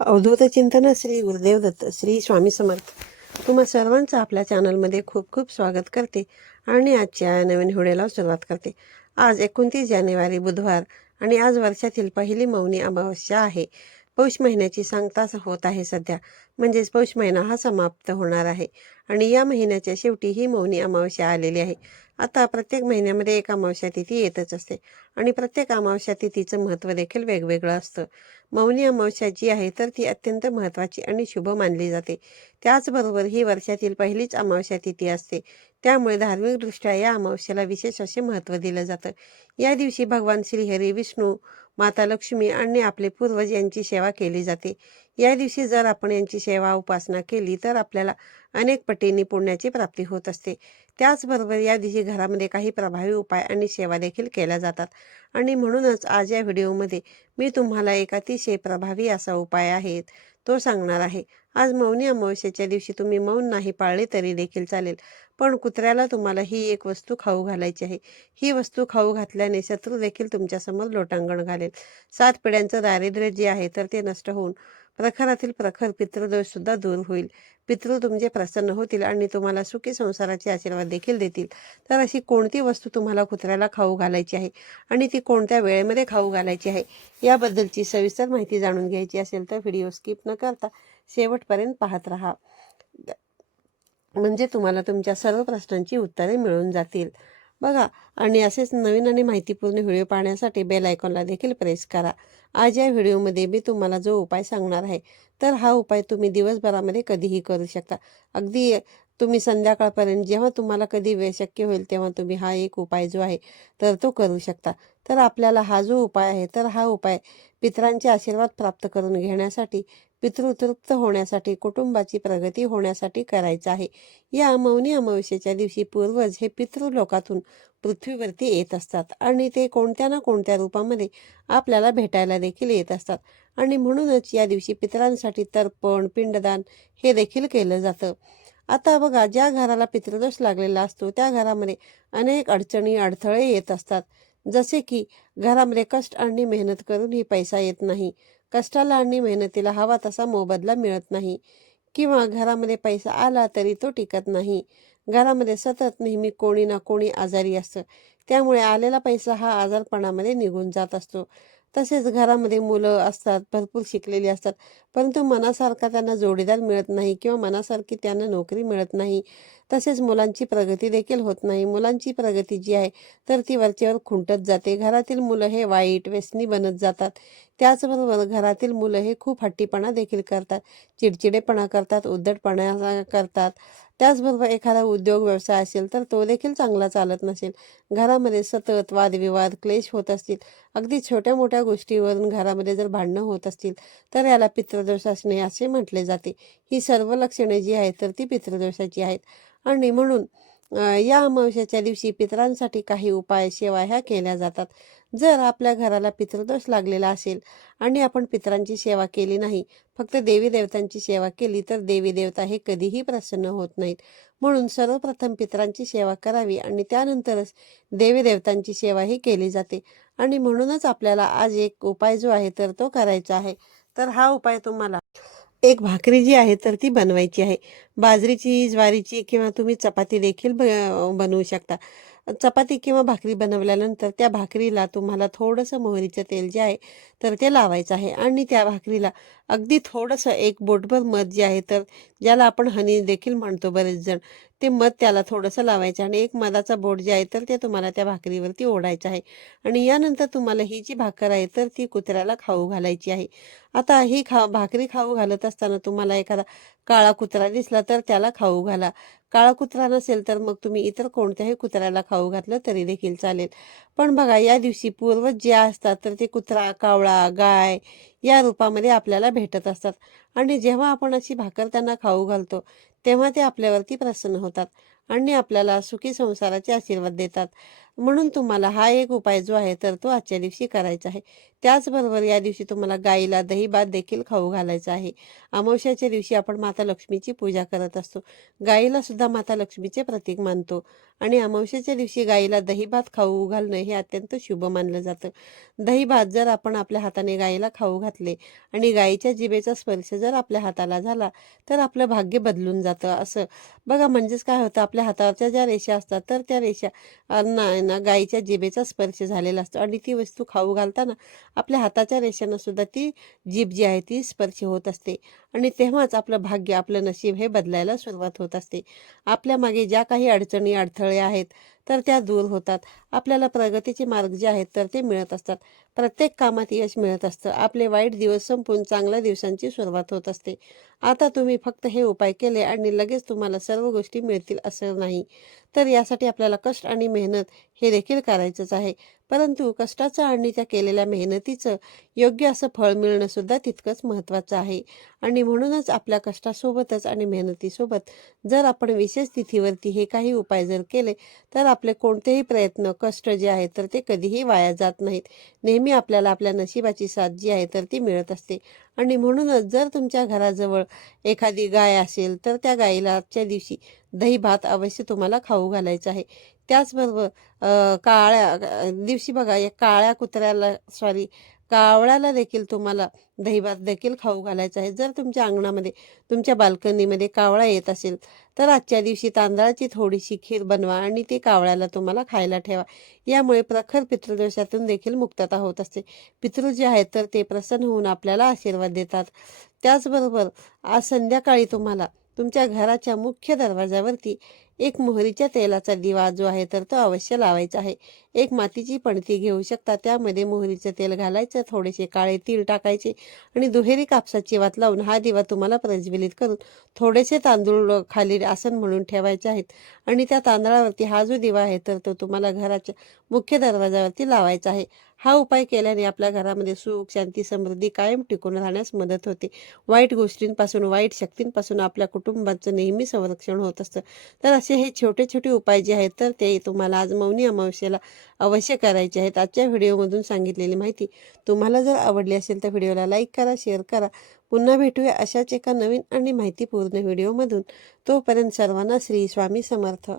अवधूत चिंतन श्री गुरुदेव दत्त श्री स्वामी समर्थ. तुम्हा सर्वांचं आपल्या चॅनलमध्ये खूप खूप स्वागत करते आणि आजच्या नवीन व्हिडिओला सुरुवात करते. आज 29 जानेवारी बुधवार आणि आज वर्षातील पहिली मौनी अमावस्या आहे. पौष महिन्याची सांगता होत आहे सध्या, म्हणजेच पौष महिना हा समाप्त होणार आहे आणि या महिन्याच्या शेवटी ही मौनी अमावस्या आलेली आहे. आता प्रत्येक महिन्यामध्ये एक अमावस्या तिथी येतच असते आणि प्रत्येक अमावस्या तिथीचं महत्त्व देखील वेगवेगळं असतं. मौनी अमावस्या जी आहे तर ती अत्यंत महत्त्वाची आणि शुभ मानली जाते. त्याचबरोबर ही वर्षातील पहिलीच अमावस्या तिथी असते. त्यामुळे धार्मिकदृष्ट्या या अमावस्येला विशेष असे महत्त्व दिलं जातं. या दिवशी भगवान श्रीहरी, विष्णू, माता लक्ष्मी आणि आपले पूर्वज यांची सेवा केली जाते. या दिवशी जर आपण यांची सेवा उपासना केली तर आपल्याला अनेक पटींनी पुण्याची प्राप्ती होत असते. त्याचबरोबर या दिवशी घरामध्ये काही प्रभावी उपाय आणि सेवा देखील केल्या जातात आणि म्हणूनच आज या व्हिडिओमध्ये मी तुम्हाला एक अतिशय प्रभावी असा उपाय आहे तो सांगणार आहे. आज मौनी अमावस्येच्या दिवशी तुम्ही मौन नाही पाळले तरी देखील चालेल, पण कुत्र्याला तुम्हाला ही एक वस्तू खाऊ घालायची आहे. ही वस्तू खाऊ घातल्याने शत्रू देखील तुमच्यासमोर लोटांगण घालेल. 7 पिढ्यांचं दारिद्र्य जे आहे तर ते नष्ट होऊन प्रखरातील प्रखर पितृदोष सुद्धा दूर होईल. पितृ तुमचे प्रसन्न होतील आणि तुम्हाला सुखी संसाराचे आशीर्वाद देखील देतील. तर अशी कोणती वस्तू तुम्हाला कुत्र्याला खाऊ घालायची आहे आणि ती कोणत्या वेळेमध्ये खाऊ घालायची आहे याबद्दलची सविस्तर माहिती जाणून घ्यायची असेल तर व्हिडिओ स्किप न करता शेवटपर्यंत पाहत राहा, म्हणजे तुम्हाला तुमच्या सर्व प्रश्नांची उत्तरे मिळून जातील. बघा, आणि असेच नवीन आणि माहितीपूर्ण व्हिडिओ पाहण्यासाठी बेल आयकॉनला देखील प्रेस करा. आज या व्हिडिओमध्ये मी तुम्हाला जो उपाय सांगणार आहे तर हा उपाय तुम्ही दिवसभरामध्ये कधीही करू शकता. अगदी तुम्ही संध्याकाळपर्यंत जेव्हा तुम्हाला कधी वेळ शक्य होईल तेव्हा तुम्ही हा एक उपाय जो आहे तर तो करू शकता. तर आपल्याला हा जो उपाय आहे तर हा उपाय पितरांचे आशीर्वाद प्राप्त करून घेण्यासाठी, पितृतृप्त होण्यासाठी, कुटुंबाची प्रगती होण्यासाठी करायचा आहे. या मौनी अमावस्येच्या दिवशी पूर्वज हे पितृलोकातून पृथ्वीवरती येत असतात आणि ते कोणत्या ना कोणत्या रूपामध्ये आपल्याला भेटायला देखील येत असतात आणि म्हणूनच या दिवशी पितरांसाठी तर्पण, पिंडदान हे देखील केलं जातं. आता बघा, ज्या घराला पितृदोष लागलेला असतो त्या घरामध्ये अनेक अडचणी, अडथळे येत असतात. जसे की घरामध्ये कष्ट आणि मेहनत करूनही पैसा येत नाही, कष्टाला आणि मेहनतीला हवा तसा मोबदला मिळत नाही, किंवा घरामध्ये पैसा आला तरी तो टिकत नाही. घरामध्ये सतत नेहमी कोणी ना कोणी आजारी असतं, त्यामुळे आलेला पैसा हा आजारपणामध्ये निघून जात असतो. तसेच घरामध्ये मुलं असतात, भरपूर शिकलेली असतात, परंतु मनासारखा त्यांना जोडीदार मिळत नाही किंवा मनासारखी त्यांना नोकरी मिळत नाही. तसेच मुलांची प्रगती देखील होत नाही. मुलांची प्रगती जी आहे तर ती वरचेवर खुंटत जाते. घरातील मुलं हे वाईट, व्यसनी बनत जातात. त्याचबरोबर घरातील मुलं हे खूप हट्टीपणा देखील करतात, चिडचिडेपणा करतात, उद्धटपणा करतात. त्याचबरोबर एखादा उद्योग व्यवसाय असेल तर तो देखील चांगला चालत नसेल. घरामध्ये सतत वादविवाद, क्लेश होत असतील, अगदी छोट्या मोठ्या गोष्टीवरून घरामध्ये जर भांडणं होत असतील तर याला पितृदोष असणे असे म्हटले जाते. ही सर्व लक्षणे जी आहेत तर ती पितृदोषाची आहेत आणि म्हणून या अमावस्येच्या दिवशी पितरांसाठी काही उपाय, सेवा ह्या केल्या जातात. जर आपल्या घराला पितृदोष लागलेला असेल आणि आपण पितरांची सेवा केली नाही, फक्त देवी देवतांची सेवा केली तर देवी देवता हे कधीही प्रसन्न होत नाहीत. म्हणून सर्वप्रथम पितरांची सेवा करावी आणि त्यानंतरच देवी देवतांची सेवा ही केली जाते आणि म्हणूनच आपल्याला आज एक उपाय जो आहे तर तो करायचा आहे. तर हा उपाय तुम्हाला एक भाकरी जी आहे तर ती बनवायची आहे. बाजरीची, ज्वारीची किंवा तुम्ही चपाती देखील बनवू शकता. चपाती किंवा भाकरी बनवल्यानंतर त्या भाकरीला तुम्हाला थोडंसं मोहरीचं तेल जे आहे तर ते लावायचं आहे आणि त्या भाकरीला अगदी थोडंसं एक बोटभर मध जे आहे तर ज्याला आपण हनी देखील म्हणतो बरेच जण, ते मध त्याला थोडंसं लावायचं आणि एक मधाचा बोट जे आहे तर ते तुम्हाला त्या भाकरीवरती ओढायचं आहे आणि यानंतर तुम्हाला ही जी भाकर आहे तर ती कुत्र्याला खाऊ घालायची आहे. आता ही भाकरी खाऊ घालत असताना तुम्हाला एखादा काळा कुत्रा दिसला तर त्याला खाऊ घाला. काळा कुत्रा नसेल तर मग तुम्ही इतर कोणत्याही कुत्र्याला खाऊ घातलं तरी देखील चालेल. पण बघा, या दिवशी पूर्वज जे असतात तर ते कुत्रा, कावळा, गाय या रूपामध्ये आपल्याला भेटत असतात आणि जेव्हा आपण अशी भाकर त्यांना खाऊ घालतो तेव्हा ते आपल्यावरती प्रसन्न होतात आणि आपल्याला सुखी संसाराचे आशीर्वाद देतात. म्हणून तुम्हाला हा एक उपाय जो आहे तर तो आजच्या दिवशी करायचा आहे. त्याचबरोबर या दिवशी तुम्हाला गाईला दही भात देखील खाऊ घालायचा आहे. अमावस्याच्या दिवशी आपण माता लक्ष्मीची पूजा करत असतो. गाईला सुद्धा माता लक्ष्मीचे प्रतीक मानतो आणि अमावस्येच्या दिवशी गाईला दही भात खाऊ घालणं हे अत्यंत शुभ मानलं जातं. दही भात जर आपण आपल्या हाताने गाईला खाऊ घातले आणि गाईच्या जिभेचा स्पर्श जर आपल्या हाताला झाला तर आपलं भाग्य बदलून जातं असं बघा. म्हणजेच काय होतं, आपल्या हातावरच्या ज्या रेषा असतात तर त्या रेषा ना गाईच्या जिभेचा स्पर्श झालेला असतो आणि ती वस्तू खाऊ घालताना आपल्या हाताच्या रेषांना सुद्धा ती जीभ जी आहे ती स्पर्श होत असते आणि तेव्हाच आपलं भाग्य, आपलं नशीब हे बदलायला सुरुवात होत असते. आपल्या मागे ज्या काही अडचणी अडथळे आहेत तर त्या दूर होतात. आपल्याला प्रगतीचे मार्ग जे आहेत तर ते मिळत असतात. प्रत्येक कामात यश मिळत असतं. आपले वाईट दिवस संपून चांगल्या दिवसांची सुरुवात होत असते. आता तुम्ही फक्त हे उपाय केले आणि लगेच तुम्हाला सर्व गोष्टी मिळतील असं नाही. तर यासाठी आपल्याला कष्ट आणि मेहनत हे देखील करायचंच आहे. परंतु कष्टाचं आणि त्या केलेल्या मेहनतीचं योग्य असं फळ मिळणं सुद्धा तितकंच महत्त्वाचं आहे. आणि म्हणूनच आपल्या कष्टासोबतच आणि मेहनतीसोबत जर आपण विशेष तिथीवरती हे काही उपाय जर केले तर आपले कोणतेही प्रयत्न, कष्ट जे आहेत तर ते कधीही वाया जात नाहीत. नेहमी आपल्याला आपल्या नशिबाची साथ जी आहे तर ती मिळत असते. आणि म्हणूनच जर तुमच्या घराजवळ एखादी गाय असेल तर त्या गाईला आजच्या दिवशी दही भात अवश्य तुम्हाला खाऊ घालायचं आहे. त्याचबरोबर दिवशी बघा, या काळ्या कुत्र्याला, कावळ्याला देखील तुम्हाला दही भात देखील खाऊ घालायचा आहे. जर तुमच्या अंगणामध्ये, तुमच्या बाल्कनीमध्ये कावळा येत असेल तर आजच्या दिवशी तांदळाची थोडीशी खीर बनवा आणि ती कावळ्याला तुम्हाला खायला ठेवा. यामुळे प्रखर पितृदोषातून देखील मुक्तता होत असते. पितृ जे आहेत तर ते प्रसन्न होऊन आपल्याला आशीर्वाद देतात. त्याचबरोबर आज संध्याकाळी तुम्हाला तुमच्या घराच्या मुख्य दरवाजावरती एक मोहरीच्या तेलाचा दिवा जो आहे तर तो अवश्य लावायचा आहे. एक मातीची पणती घेऊ शकता, त्यामध्ये मोहरीचं तेल घालायचं, थोडेसे काळे तीळ टाकायचे आणि दुहेरी कापसाची वात लावून हा दिवा तुम्हाला प्रज्वलित करून थोडेसे तांदूळ खाली आसन म्हणून ठेवायचे आहेत आणि त्या तांदळावरती हा जो दिवा आहे तर तो तुम्हाला घराच्या मुख्य दरवाजावरती लावायचा आहे. हा उपाय केल्याने आपल्या घरामध्ये सुख, शांती, समृद्धी कायम टिकून राहण्यास मदत होते. वाईट गोष्टींपासून, वाईट शक्तींपासून आपल्या कुटुंबाचं नेहमी संरक्षण होत असतं. तर असे हे छोटे छोटे उपाय जे आहेत तर ते तुम्हाला आज मौनी अमावस्येला अवश्य करायचे आहेत. आजच्या व्हिडिओमधून सांगितलेली माहिती तुम्हाला जर आवडली असेल तर व्हिडिओला लाईक करा, शेअर करा. पुन्हा भेटूया अशाच एका नवीन आणि माहितीपूर्ण व्हिडिओमधून. तोपर्यंत सर्वांना श्री स्वामी समर्थ.